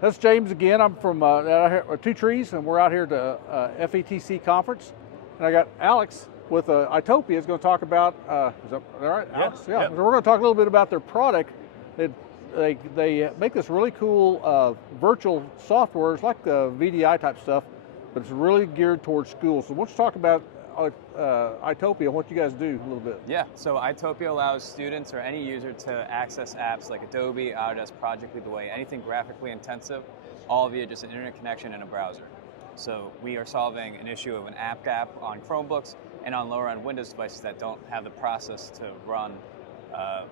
That's James again. I'm from out here at Twotrees, and we're out here at the FETC conference. And I got Alex with Itopia is going to talk about, is that all right, Alex? Yeah. So we're going to talk a little bit about their product. They make this really cool virtual software. It's like the VDI type stuff, but it's really geared towards schools. So why don't you talk about Itopia and what you guys do a little bit? Yeah, so Itopia allows students or any user to access apps like Adobe, Autodesk, Project Lead the Way, anything graphically intensive, all via just an internet connection and a browser. So we are solving an issue of an app gap on Chromebooks and on lower-end Windows devices that don't have the process to run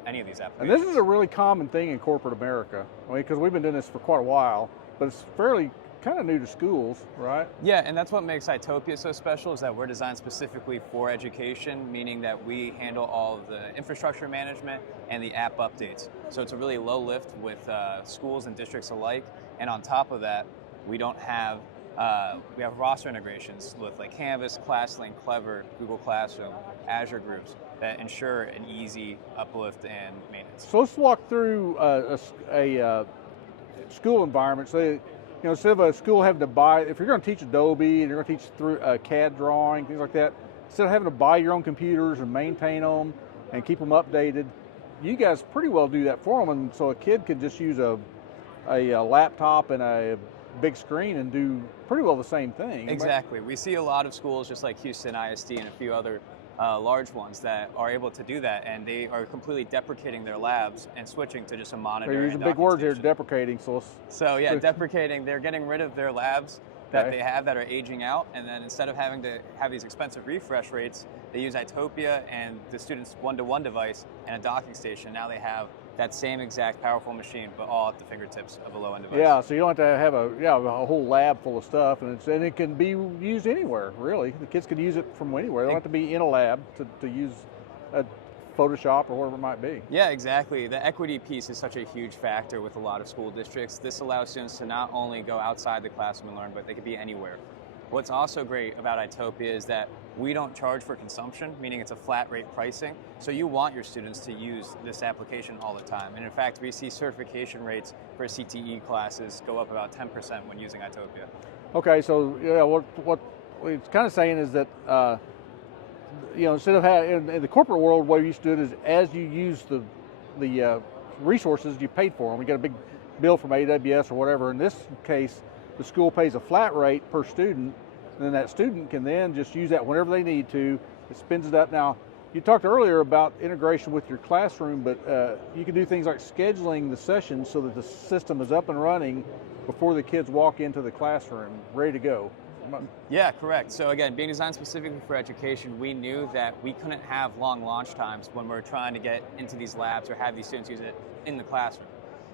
any of these applications. And this is a really common thing in corporate America, because we've been doing this for quite a while, but it's fairly kind of new to schools, right? Yeah, and that's what makes Itopia so special, is that we're designed specifically for education, meaning that we handle all of the infrastructure management and the app updates. So it's a really low lift with schools and districts alike. And on top of that, we have roster integrations with like Canvas, ClassLink, Clever, Google Classroom, Azure Groups that ensure an easy uplift and maintenance. So let's walk through a school environment. So, instead of a school having to buy, if you're going to teach Adobe and you're going to teach through CAD drawing, things like that, instead of having to buy your own computers and maintain them and keep them updated, you guys pretty well do that for them. And so a kid could just use a laptop and a big screen and do pretty well the same thing. Exactly. We see a lot of schools just like Houston ISD and a few other large ones that are able to do that, and they are completely deprecating their labs and switching to just a monitor. They're using big words here, deprecating. So yeah, deprecating, they're getting rid of their labs that they have that are aging out, and then instead of having to have these expensive refresh rates, they use Itopia and the student's one-to-one device and a docking station. Now they have that same exact powerful machine, but all at the fingertips of a low-end device. Yeah, so you don't have to have a whole lab full of stuff, and it can be used anywhere, really. The kids can use it from anywhere. They don't have to be in a lab to use a Photoshop or whatever it might be. Yeah, exactly. The equity piece is such a huge factor with a lot of school districts. This allows students to not only go outside the classroom and learn, but they could be anywhere. What's also great about Itopia is that we don't charge for consumption, meaning it's a flat rate pricing. So you want your students to use this application all the time. And in fact, we see certification rates for CTE classes go up about 10% when using Itopia. Okay, so what it's kind of saying is that instead of having in the corporate world, what we used to do is as you use the resources, you paid for them. We get a big bill from AWS or whatever. In this case, the school pays a flat rate per student, and then that student can then just use that whenever they need to. It spins it up. Now, you talked earlier about integration with your classroom, but you can do things like scheduling the sessions so that the system is up and running before the kids walk into the classroom, ready to go. Yeah, correct. So again, being designed specifically for education, we knew that we couldn't have long launch times when we're trying to get into these labs or have these students use it in the classroom.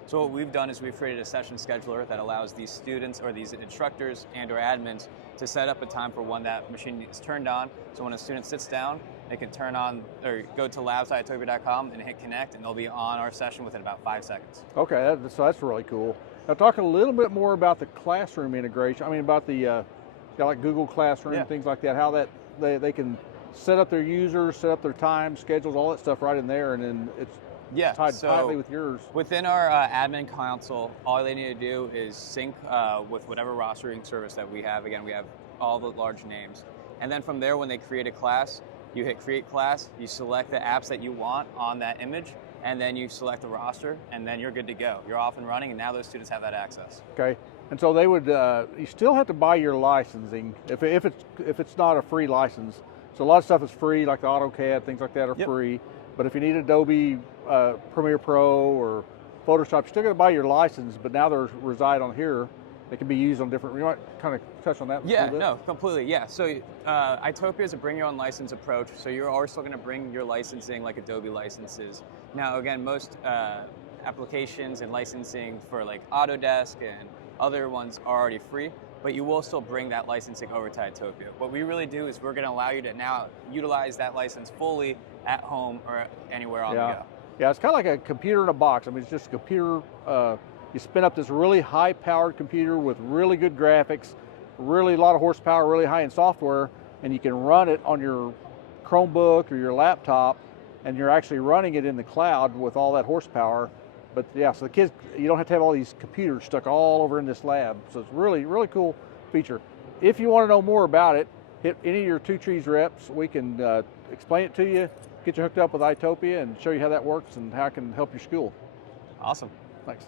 So what we've done is we've created a session scheduler that allows these students or these instructors and or admins to set up a time for when that machine is turned on. So when a student sits down, they can turn on or go to labs.itopia.com and hit connect, and they'll be on our session within about 5 seconds. Okay, so that's really cool. Now talk a little bit more about the classroom integration. I mean, about the like Google Classroom, things like that, how that they can set up their users, set up their time, schedules, all that stuff right in there, and then it's tied tightly with yours. Within our admin console, all they need to do is sync with whatever rostering service that we have. Again, we have all the large names. And then from there, when they create a class, you hit create class, you select the apps that you want on that image, and then you select the roster, and then you're good to go. You're off and running, and now those students have that access. Okay, and so they would, you still have to buy your licensing if it's not a free license. So a lot of stuff is free, like the AutoCAD, things like that are free. But if you need Adobe Premiere Pro or Photoshop, you're still going to buy your license, but now they reside on here. They can be used on different, you might kind of touch on that a little bit? No, completely, yeah. So Itopia is a bring your own license approach, so you're also going to bring your licensing like Adobe licenses. Now again, most applications and licensing for like Autodesk and other ones are already free, but you will still bring that licensing over to Itopia. What we really do is we're going to allow you to now utilize that license fully at home or anywhere on the go. Yeah, it's kind of like a computer in a box. I mean, it's just a computer. You spin up this really high-powered computer with really good graphics, really a lot of horsepower, really high-end software, and you can run it on your Chromebook or your laptop, and you're actually running it in the cloud with all that horsepower. But yeah, so the kids, you don't have to have all these computers stuck all over in this lab. So it's really, really cool feature. If you want to know more about it, hit any of your Twotrees reps. We can explain it to you, get you hooked up with Itopia, and show you how that works and how it can help your school. Awesome. Thanks.